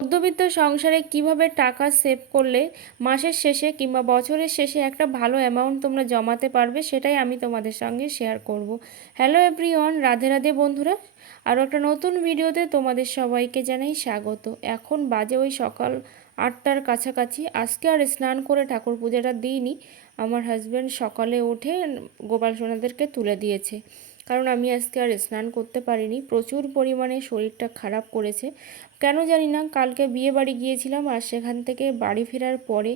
মধ্যবিত্ত সংসারে কীভাবে টাকা সেভ করলে মাসের শেষে কিংবা বছরের শেষে একটা ভালো অ্যামাউন্ট তোমরা জমাতে পারবে, সেটাই আমি তোমাদের সঙ্গে শেয়ার করব। হ্যালো এভরিওয়ান রাধে রাধে বন্ধুরা আরও একটা নতুন ভিডিওতে তোমাদের সবাইকে জানাই স্বাগত। এখন বাজে ওই সকাল আটটার কাছাকাছি, আজকে আর স্নান করে ঠাকুর পূজাটা দিইনি, আমার হাজব্যান্ড সকালে উঠে গোপাল সোনাদেরকে তুলে দিয়েছে। কারণ আমি আজকে আর স্নান করতে পারিনি। প্রচুর পরিমাণে শরীরটা খারাপ করেছে। কেন জানি না, কালকে বিয়ে বাড়ি গিয়েছিলাম আর সেখান থেকে বাড়ি ফেরার পরে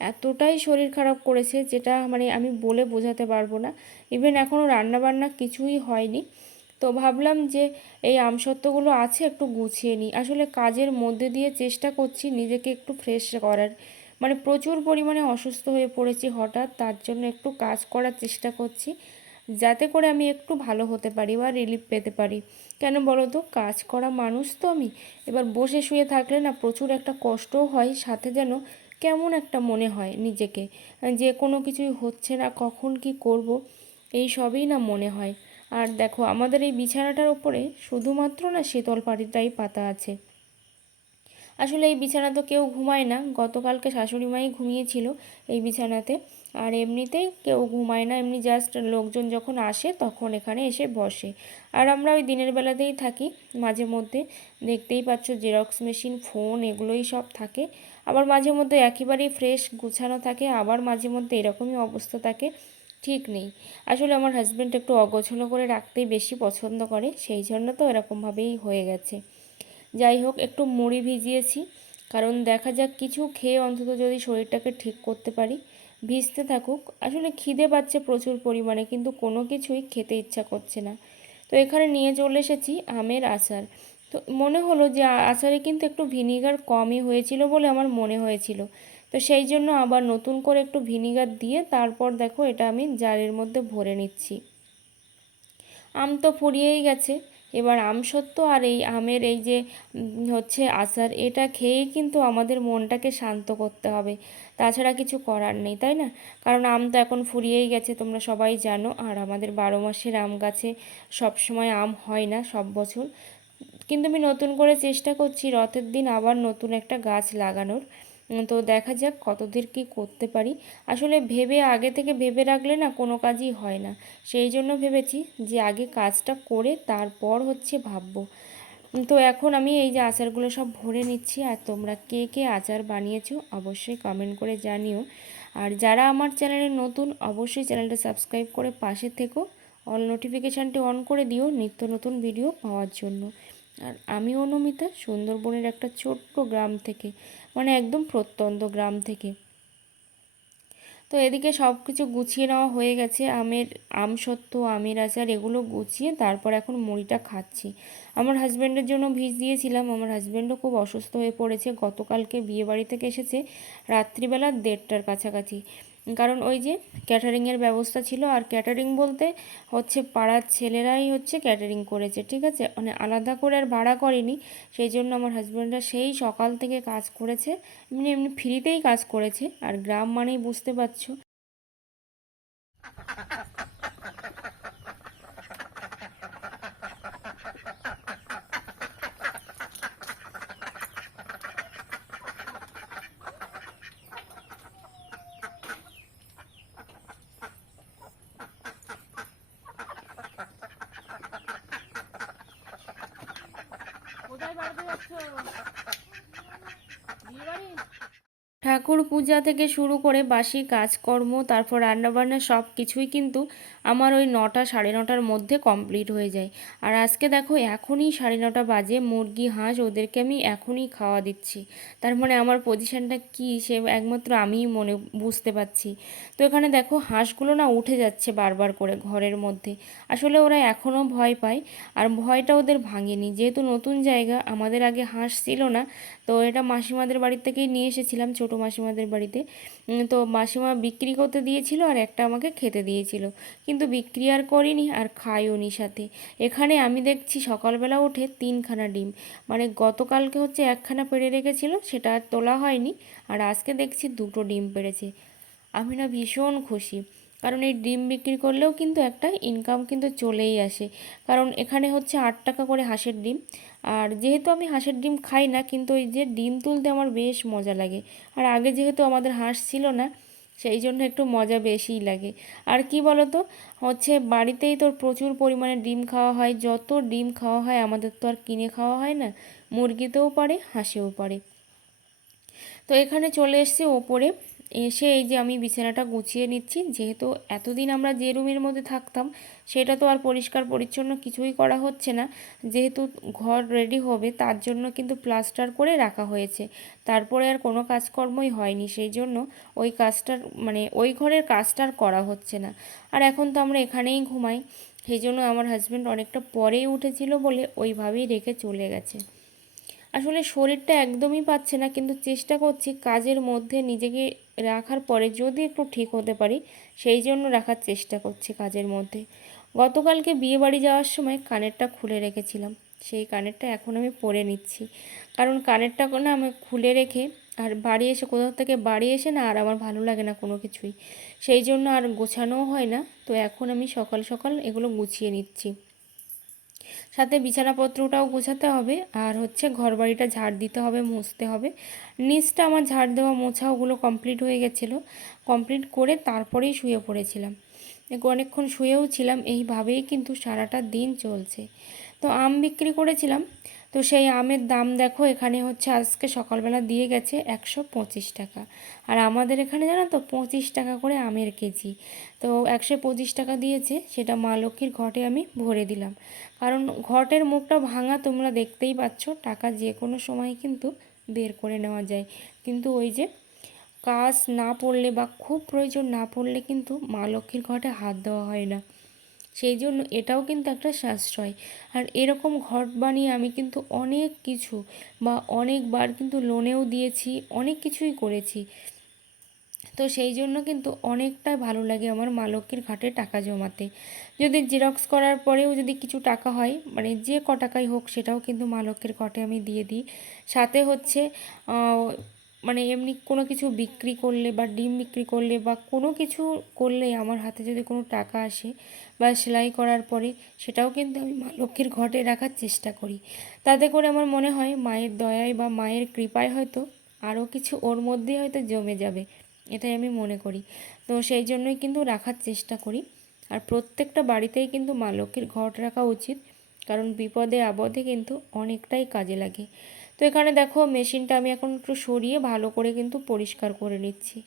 এতটাই শরীর খারাপ করেছে যেটা মানে আমি বলে বোঝাতে পারব না। ইভেন এখনও রান্নাবান্না কিছুই হয়নি। তো ভাবলাম যে এই আমসত্ত্বগুলো আছে একটু গুছিয়ে নিই। আসলে কাজের মধ্যে দিয়ে চেষ্টা করছি নিজেকে একটু ফ্রেশ করার। মানে প্রচুর পরিমাণে অসুস্থ হয়ে পড়েছি হঠাৎ, তার জন্য একটু কাজ করার চেষ্টা করছি। যাতে করে আমি একটু ভালো হতে পারি বা রিলিফ পেতে পারি। কেন বলো তো? কাজ করা মানুষ তো আমি। এবার বসে শুয়ে থাকলে না প্রচুর একটা কষ্টও হয়, সাথে যেন কেমন একটা মনে হয় নিজেকে। যে কোনো কিছুই হচ্ছে না, কখন কি করব, এই সবই না মনে হয়। আর দেখো, আমাদের এই বিছানাটার ওপরে শুধুমাত্র না শীতল পাটিটাই পাতা আছে। আসলে এই বিছানা তো কেউ ঘুমায় না। গতকালকে শাশুড়ি মাই ঘুমিয়েছিল এই বিছানাতে। আর এমনিতেই কেউ ঘুমায় না, এমনি জাস্ট লোকজন যখন আসে তখন এখানে এসে বসে। আর আমরা ওই দিনের বেলাতেই থাকি, মাঝে মধ্যে দেখতেই পাচ্ছ জেরক্স মেশিন ফোন এগুলোই সব থাকে। আবার মাঝে মধ্যে একেবারেই ফ্রেশ গুছানো থাকে, আবার মাঝে মধ্যে এরকমই অবস্থা থাকে, ঠিক নেই। আসলে আমার হাজব্যান্ড একটু অগোছলো করে রাখতেই বেশি পছন্দ করে, সেই জন্য তো এরকমভাবেই হয়ে গেছে। যাই হোক, একটু মুড়ি ভিজিয়েছি, কারণ দেখা যাক কিছু খেয়ে অন্তত যদি শরীরটাকে ঠিক করতে পারি। ভিজতে থাকুক। আসলে খিদে পাচ্ছে প্রচুর পরিমাণে, কিন্তু কোনো কিছুই খেতে ইচ্ছা করছে না। তো এখানে নিয়ে চলে এসেছি আমের আচার। তো মনে হলো যে আচারে কিন্তু একটু ভিনিগার কমই হয়েছিল বলে আমার মনে হয়েছিল। তো সেই জন্য আবার নতুন করে একটু ভিনিগার দিয়ে তারপর দেখো এটা আমি জারের মধ্যে ভরে নিচ্ছি। আম তো ফুরিয়েই গেছে। এবার আম আমসত্ত্ব আর এই আমের এই যে হচ্ছে আচার, এটা খেয়েই কিন্তু আমাদের মনটাকে শান্ত করতে হবে। তাছাড়া কিছু করার নেই, তাই না? কারণ আম তো এখন ফুরিয়েই গেছে, তোমরা সবাই জানো। আর আমাদের বারো মাসের আম গাছে সবসময় আম হয় না সব বছর। কিন্তু আমি নতুন করে চেষ্টা করছি রথের দিন আবার নতুন একটা গাছ লাগানোর। তো দেখা যাক কতদূর কী করতে পারি। আসলে ভেবে, আগে থেকে ভেবে রাখলে না কোনো কাজই হয় না। সেই জন্য ভেবেছি যে আগে কাজটা করে তারপর হচ্ছে ভাববো। তো এখন আমি এই যে আচারগুলো সব ভরে নিচ্ছি, আর তোমরা কে কে আচার বানিয়েছো অবশ্যই কমেন্ট করে জানিও। আর যারা আমার চ্যানেলে নতুন, অবশ্যই চ্যানেলটা সাবস্ক্রাইব করে পাশে থেকো অল নোটিফিকেশানটি অন করে দিও নিত্য নতুন ভিডিও পাওয়ার জন্য। আর আমি অনুমিতা, সুন্দরবনের একটা ছোট্ট গ্রাম থেকে মানে একদম প্রত্যন্ত গ্রাম থেকে। তো এদিকে সব কিছু গুছিয়ে নেওয়া হয়ে গেছে। আমের, আম সত্ত্ব, আমের আচার এগুলো গুছিয়ে তারপর এখন মুড়িটা খাচ্ছি। আমার হাজব্যান্ডের জন্য ভিজ দিয়েছিলাম। আমার হাজব্যান্ডও খুব অসুস্থ হয়ে পড়েছে। গতকালকে বিয়েবাড়ি থেকে এসেছে। রাত্রিবেলা দেড়টার কাছাকাছি। কারণ ওই যে ক্যাটারিংয়ের ব্যবস্থা ছিল আর ক্যাটারিং বলতে হচ্ছে পাড়ার ছেলেরাই হচ্ছে ক্যাটারিং করেছে, ঠিক আছে? মানে আলাদা করে আর ভাড়া করেনি। সেই জন্য আমার হাজব্যান্ডরা সেই সকাল থেকে কাজ করেছে, এমনি এমনি ফ্রিতেই কাজ করেছে। আর গ্রাম মানেই বুঝতে পারছ কোথায় বাড়িতে যাচ্ছ বিয়ে বাড়ি ঠাকুর পূজা থেকে শুরু করে বাসি কাজকর্ম, তারপর রান্নাবান্না সব কিছুই কিন্তু আমার ওই নটা, সাড়ে নটার মধ্যে কমপ্লিট হয়ে যায়। আর আজকে দেখো এখনই সাড়ে নটা বাজে, মুরগি, হাঁস ওদেরকে আমি এখনই খাওয়া দিচ্ছি। তার মানে আমার পজিশানটা কী সে একমাত্র আমিই মনে, বুঝতে পারছি। তো এখানে দেখো হাঁসগুলো না উঠে যাচ্ছে বারবার করে ঘরের মধ্যে। আসলে ওরা এখনও ভয় পায় আর ভয়টা ওদের ভাঙেনি। যেহেতু নতুন জায়গা, আমাদের আগে হাঁস ছিল না, তো এটা মাসিমাদের বাড়ি থেকেই নিয়ে এসেছিলাম ছোটো মাসিমাদের বাড়িতে। তো মাসিমা বিক্রি করতে দিয়েছিল আর একটা আমাকে খেতে দিয়েছিল। কিন্তু বিক্রি আর করিনি আর খাইও নি সাথে। এখানে আমি দেখছি সকালবেলা উঠে তিনখানা ডিম। মানে গতকালকে হচ্ছে একখানা পেড়ে রেখেছিল, সেটা আর তোলা হয়নি। আর আজকে দেখছি দুটো ডিম পেড়েছে। আমি না ভীষণ খুশি। কারণ এই ডিম বিক্রি করলেও কিন্তু একটা ইনকাম কিন্তু চলেই আসে। কারণ এখানে হচ্ছে আট টাকা করে হাঁসের ডিম। আর যেহেতু আমি হাঁসের ডিম খাই না, কিন্তু ওই যে ডিম তুলতে আমার বেশ মজা লাগে। আর আগে যেহেতু আমাদের হাঁস ছিল না, সেই জন্য একটু মজা বেশিই লাগে। আর কি বলতো, হচ্ছে বাড়িতেই তোর প্রচুর পরিমাণে ডিম খাওয়া হয়, যত ডিম খাওয়া হয় আমাদের তো আর কিনে খাওয়া হয় না, মুরগিতেও পারে, হাঁসেও পারে। তো এখানে চলে এসেছি ওপরে। এসে এই যে আমি বিছানাটা গুছিয়ে নিচ্ছি, যেহেতু এতদিন আমরা যে রুমের মধ্যে থাকতাম, সেটা তো আর পরিষ্কার পরিচ্ছন্ন কিছুই করা হচ্ছে না। যেহেতু ঘর রেডি হবে, তার জন্য কিন্তু প্লাস্টার করে রাখা হয়েছে। তারপরে আর কোনো কাজকর্মই হয়নি, সেই জন্য ওই কাজটার মানে ওই ঘরের কাজটার করা হচ্ছে না। আর এখন তো আমরা এখানেই ঘুমাই, সেই জন্য আমার হাজব্যান্ড অনেকটা পরেই উঠেছিল বলে ওইভাবেই রেখে চলে গেছে। আসলে শরীরটা একদমই পাচ্ছে না, কিন্তু চেষ্টা করছি কাজের মধ্যে নিজেকে রাখার পরে যদি একটু ঠিক হতে পারি, সেই জন্য রাখার চেষ্টা করছি কাজের মধ্যে। গতকালকে বিয়ে বাড়ি যাওয়ার সময় কানেরটা খুলে রেখেছিলাম, সেই কানেরটা এখন আমি পরে নিচ্ছি। কারণ কানেরটা না আমি খুলে রেখে আর বাড়ি এসে কোথাও থেকে বাড়ি এসে না আর আমার ভালো লাগে না কোনো কিছুই। সেই জন্য আর গোছানোও হয় না, তো এখন আমি সকাল সকাল এগুলো গুছিয়ে নিচ্ছি। সাথে বিছানাপত্রটাও গোছাতে হবে। আর হচ্ছে ঘর বাড়িটা ঝাড় দিতে হবে, মুছতে হবে। নিচটা আমার ঝাড় দেওয়া মোছা ওগুলো কমপ্লিট হয়ে গেছিল। কমপ্লিট করে তারপরেই শুয়ে পড়েছিলাম। অনেকক্ষণ শুয়েও ছিলাম। এইভাবেই কিন্তু সারাটা দিন চলছে। তো আম বিক্রি করেছিলাম। তো সেই আমের দাম দেখো, এখানে হচ্ছে আজকে সকালবেলা দিয়ে গেছে একশো পঁচিশ টাকা। আর আমাদের এখানে জানো তো, পঁচিশ টাকা করে আমের কেজি। তো একশো পঁচিশ টাকা দিয়েছে, সেটা মা লক্ষ্মীর ঘটে আমি ভরে দিলাম। কারণ ঘটের মুখটা ভাঙা তোমরা দেখতেই পাচ্ছ, টাকা যে কোনো সময় কিন্তু বের করে নেওয়া যায়। কিন্তু ওই যে কাজ না পড়লে বা খুব প্রয়োজন না পড়লে কিন্তু মা লক্ষ্মীর ঘটে হাত দেওয়া হয় না। সেই জন্য এটাও কিন্তু একটা সাশ্রয়। আর এরকম ঘট বানিয়ে আমি কিন্তু অনেক কিছু বা অনেকবার কিন্তু লোনেও দিয়েছি, অনেক কিছুই করেছি। তো সেই জন্য কিন্তু অনেকটাই ভালো লাগে আমার মা লক্ষ্মীর ঘাটে টাকা জমাতে। যদি জেরক্স করার পরেও যদি কিছু টাকা হয় মানে যে ক টাকাই হোক সেটাও কিন্তু মা লক্ষ্মীর ঘটে আমি দিয়ে দিই। সাথে হচ্ছে মানে এমনি কোনো কিছু বিক্রি করলে বা ডিম বিক্রি করলে বা কোনো কিছু করলে আমার হাতে যদি কোনো টাকা আসে বা সেলাই করার পরে সেটাও কিন্তু আমি মা লক্ষ্মীর ঘটে রাখার চেষ্টা করি। তাতে করে আমার মনে হয় মায়ের দয়ায় বা মায়ের কৃপায় হয়তো আরও কিছু ওর মধ্যেই হয়তো জমে যাবে, এটাই আমি মনে করি। তো সেই জন্যই কিন্তু রাখার চেষ্টা করি। আর প্রত্যেকটা বাড়িতেই কিন্তু মা লক্ষ্মীর ঘট রাখা উচিত, কারণ বিপদে আপদে কিন্তু অনেকটাই কাজে লাগে। তো এখানে দেখো মেশিনটা আমি এখন একটু সরিয়ে ভালো করে কিন্তু পরিষ্কার করে নিচ্ছি।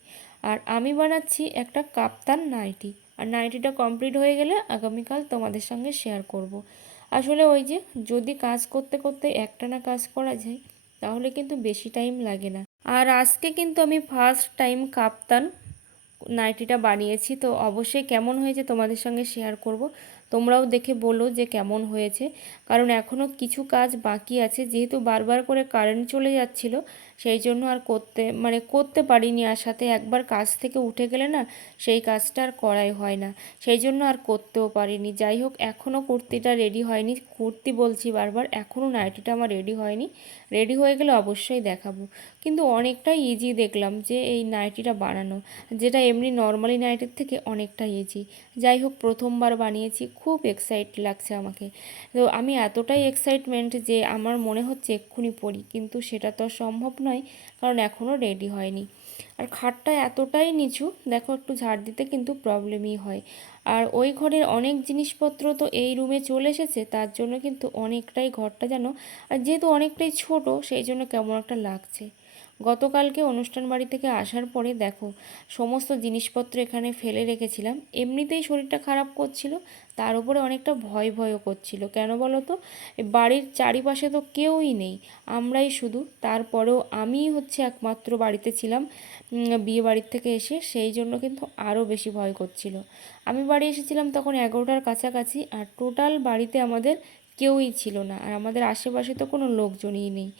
আর আমি বানাচ্ছি একটা কাপ্তান নাইটি। আর নাইটিটা কমপ্লিট হয়ে গেলে আগামীকাল তোমাদের সঙ্গে শেয়ার করব। আসলে ওই যে যদি কাজ করতে করতে একটানা কাজ করা যায়, তাহলে কিন্তু বেশি টাইম লাগে না। আর আজকে কিন্তু আমি ফার্স্ট টাইম কাপ্তান নাইটিটা বানিয়েছি। তো অবশ্যই কেমন হয়েছে তোমাদের সঙ্গে শেয়ার করব। তোমরাও দেখে বলো যে কেমন হয়েছে। কারণ এখনও কিছু কাজ বাকি আছে, যেহেতু বারবার করে কারেন্ট চলে যাচ্ছিল সেই জন্য আর করতে মানে করতে পারিনি আর সাথে একবার কাজ থেকে উঠে গেলে না সেই কাজটা আর করাই হয় না। সেই জন্য আর করতেও পারিনি। যাই হোক এখনও কুর্তিটা রেডি হয়নি। কুর্তি বলছি বারবার এখনও নাইটিটা আমার রেডি হয়নি। রেডি হয়ে গেলে অবশ্যই দেখাবো। কিন্তু অনেকটাই ইজি দেখলাম যে এই নাইটিটা বানানো, যেটা এমনি নর্মালি নাইটির থেকে অনেকটা ইজি যাই হোক, প্রথমবার বানিয়েছি, খুব এক্সাইট লাগছে আমাকে। তো আমি এতটাই এক্সাইটমেন্ট যে আমার মনে হচ্ছে এক্ষুনি পড়ি কিন্তু সেটা তো সম্ভব নয়, কারণ এখনও রেডি হয়নি। আর খাটটা এতটাই নিচু, দেখো একটু ঝাড় দিতে কিন্তু প্রবলেমই হয়। আর ওই ঘরের অনেক জিনিসপত্র তো এই রুমে চলে এসেছে, তার জন্য কিন্তু অনেকটাই ঘরটা যেন, আর যেহেতু অনেকটাই ছোট, সেই জন্য কেমন একটা লাগছে। গতকালকে অনুষ্ঠান বাড়ি থেকে আসার পরে দেখো, সমস্ত জিনিসপত্র এখানে ফেলে রেখেছিলাম। এমনিতেই শরীরটা খারাপ করছিল, তার উপরে অনেকটা ভয় ভয়ও করছিল। কেন বলো তো? বাড়ির চারিপাশে তো কেউই নেই, আমরাই শুধু। তারপরেও আমিই হচ্ছে একমাত্র বাড়িতে ছিলাম বিয়ে বাড়ির থেকে এসে, সেই জন্য কিন্তু আরও বেশি ভয় করছিল। আমি বাড়ি এসেছিলাম তখন এগারোটার কাছাকাছি, আর টোটাল বাড়িতে আমাদের কেউই ছিল না, আর আমাদের আশেপাশে তো কোনো লোকজনই নেই।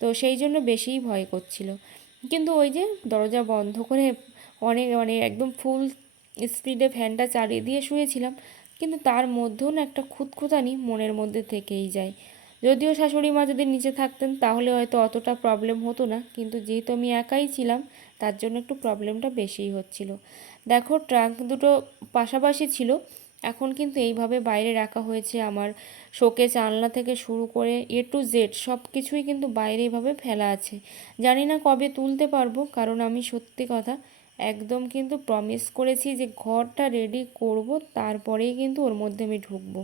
তো সেই জন্য বেশিই ভয় করছিল। কিন্তু ওই যে দরজা বন্ধ করে অনেক মানে একদম ফুল স্পিডে ফ্যানটা চালিয়ে দিয়ে শুয়েছিলাম, কিন্তু তার মধ্যেও না একটা খুঁতখুঁতানি মনের মধ্যে থেকেই যায়। যদিও শাশুড়ি মা যদি নিচে থাকতেন তাহলে হয়তো অতটা প্রবলেম হতো না, কিন্তু যেহেতু আমি একাই ছিলাম, তার জন্য একটু প্রবলেমটা বেশিই হচ্ছিল। দেখো, ট্রাঙ্ক দুটো পাশাপাশি ছিল এখন কিন্তু এইভাবে বাইরে রাখা হয়েছে আমার শোকেস, আলনা থেকে শুরু করে এ টু জেড সব কিছুই কিন্তু বাইরে এইভাবে ফেলা আছে। জানি না কবে তুলতে পারব, কারণ আমি সত্যি কথা একদম কিন্তু প্রমিস করেছি যে ঘরটা রেডি করব, তারপরেই কিন্তু ওর মধ্যে আমি ঢুকবো।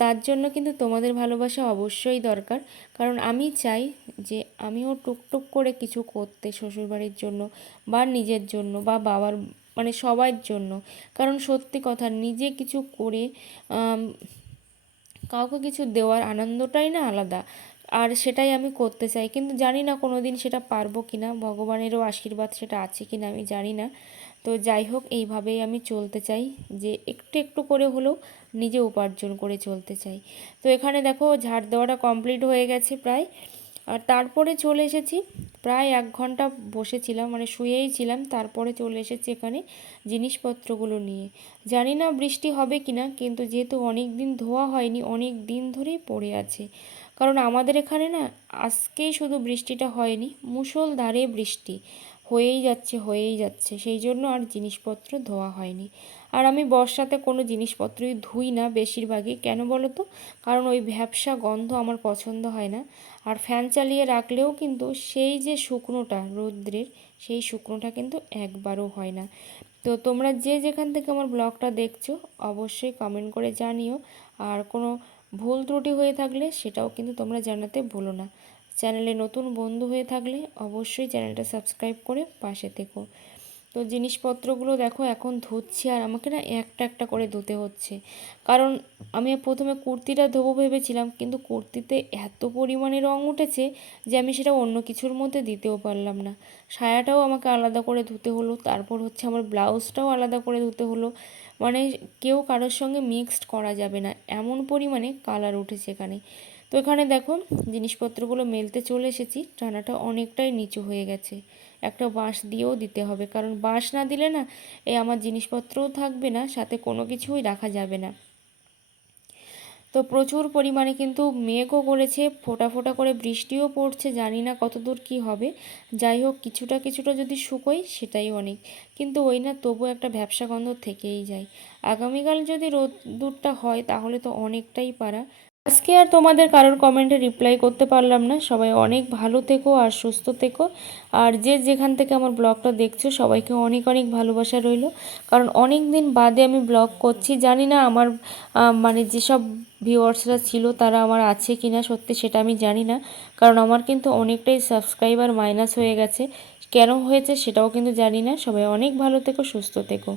তার জন্য কিন্তু তোমাদের ভালোবাসা অবশ্যই দরকার, কারণ আমি চাই যে আমিও টুকটুক করে কিছু করতে, শ্বশুরবাড়ির জন্য বা নিজের জন্য বা বাবার মানে সবার জন্য। কারণ সত্যি কথা, নিজে কিছু করে কাউকে কিছু দেওয়ার আনন্দটাই না আলাদা। আর সেটাই আমি করতে চাই। কিন্তু জানি না কোনো দিন সেটা পারব কি না ভগবানেরও আশীর্বাদ সেটা আছে কি না আমি জানি না। তো যাই হোক, এইভাবেই আমি চলতে চাই, যে একটু একটু করে হলেও নিজে উপার্জন করে চলতে চাই। তো এখানে দেখো, ঝাড় দেওয়াটা কমপ্লিট হয়ে গেছে প্রায়। আর তারপরে চলে এসেছি। প্রায় এক ঘণ্টা বসেছিলাম মানে শুয়েই ছিলাম। তারপরে চলে এসেছি এখানে জিনিসপত্রগুলো নিয়ে। জানি না বৃষ্টি হবে কি না কিন্তু যেহেতু অনেক দিন ধোয়া হয়নি অনেক দিন ধরেই পড়ে আছে। কারণ আমাদের এখানে না, আজকেই শুধু বৃষ্টিটা হয়নি, মুষলধারে বৃষ্টি। হয়েই যাচ্ছে হয়েই যাচ্ছে। সেই জন্য আর জিনিসপত্র ধোয়া হয়নি। আর আমি বর্ষাতে কোনো জিনিসপত্রই ধুই না বেশিরভাগই। কেন বলো তো? কারণ ওই ভ্যাপসা গন্ধ আমার পছন্দ হয় না। আর ফ্যান চালিয়ে রাখলেও কিন্তু সেই যে শুকনোটা রৌদ্রের, সেই শুকনোটা কিন্তু একবারও হয় না। তো তোমরা যে যেখান থেকে আমার ব্লগটা দেখছ, অবশ্যই কমেন্ট করে জানিও। আর কোনো ভুল ত্রুটি হয়ে থাকলে সেটাও কিন্তু তোমরা জানাতে ভুলো না। চ্যানেলে নতুন বন্ধু হয়ে থাকলে অবশ্যই চ্যানেলটা সাবস্ক্রাইব করে পাশে থেকো। তো জিনিসপত্রগুলো দেখো এখন ধুচ্ছি আর আমাকে না একটা একটা করে ধুতে হচ্ছে। কারণ আমি প্রথমে কুর্তিটা ধোবো ভেবেছিলাম, কিন্তু কুর্তিতে এত পরিমাণে রং উঠেছে যে আমি সেটা অন্য কিছুর মধ্যে দিতেও পারলাম না। সায়াটাও আমাকে আলাদা করে ধুতে হলো, তারপর হচ্ছে আমার ব্লাউজটাও আলাদা করে ধুতে হলো। মানে কেউ কারোর সঙ্গে মিক্সড করা যাবে না, এমন পরিমাণে কালার উঠেছে এখানে। তো এখানে দেখো জিনিসপত্রগুলো মেলতে চলে এসেছি, টানাটা অনেকটাই নিচু হয়ে গেছে। একটা বাঁশ দিয়েও দিতে হবে। কারণ বাঁশ না দিলে না এই আমার জিনিসপত্রও থাকবে না, সাথে কোনো কিছুই রাখা যাবে না। তো প্রচুর পরিমাণে কিন্তু মেঘও করেছে, ফোটা ফোটা করে বৃষ্টিও পড়ছে, জানি না কতদূর কি হবে। যাই হোক, কিছুটা কিছুটা যদি শুকোই সেটাই অনেক। কিন্তু ওই না, তবু একটা ব্যবসা গন্ধ থেকেই যায়। আগামীকাল যদি রোদ্দুরটা হয়, তাহলে তো অনেকটাই পারা। আজকে আর তোমাদের কারোর কমেন্টে রিপ্লাই করতে পারলাম না। সবাই অনেক ভালো থেকো আর সুস্থ থেকো। আর যে যেখান থেকে আমার ব্লগটা দেখছ, সবাইকে অনেক অনেক ভালোবাসা রইল। কারণ অনেক দিন বাদে আমি ব্লগ করছি। জানি না আমার মানে যেসব ভিউয়ার্সরা ছিল তারা আমার আছে কি না সত্যি সেটা আমি জানি না। কারণ আমার কিন্তু অনেকটাই সাবস্ক্রাইবার মাইনাস হয়ে গেছে। কেন হয়েছে সেটাও কিন্তু জানি না। সবাই অনেক ভালো থেকো, সুস্থ থেকো।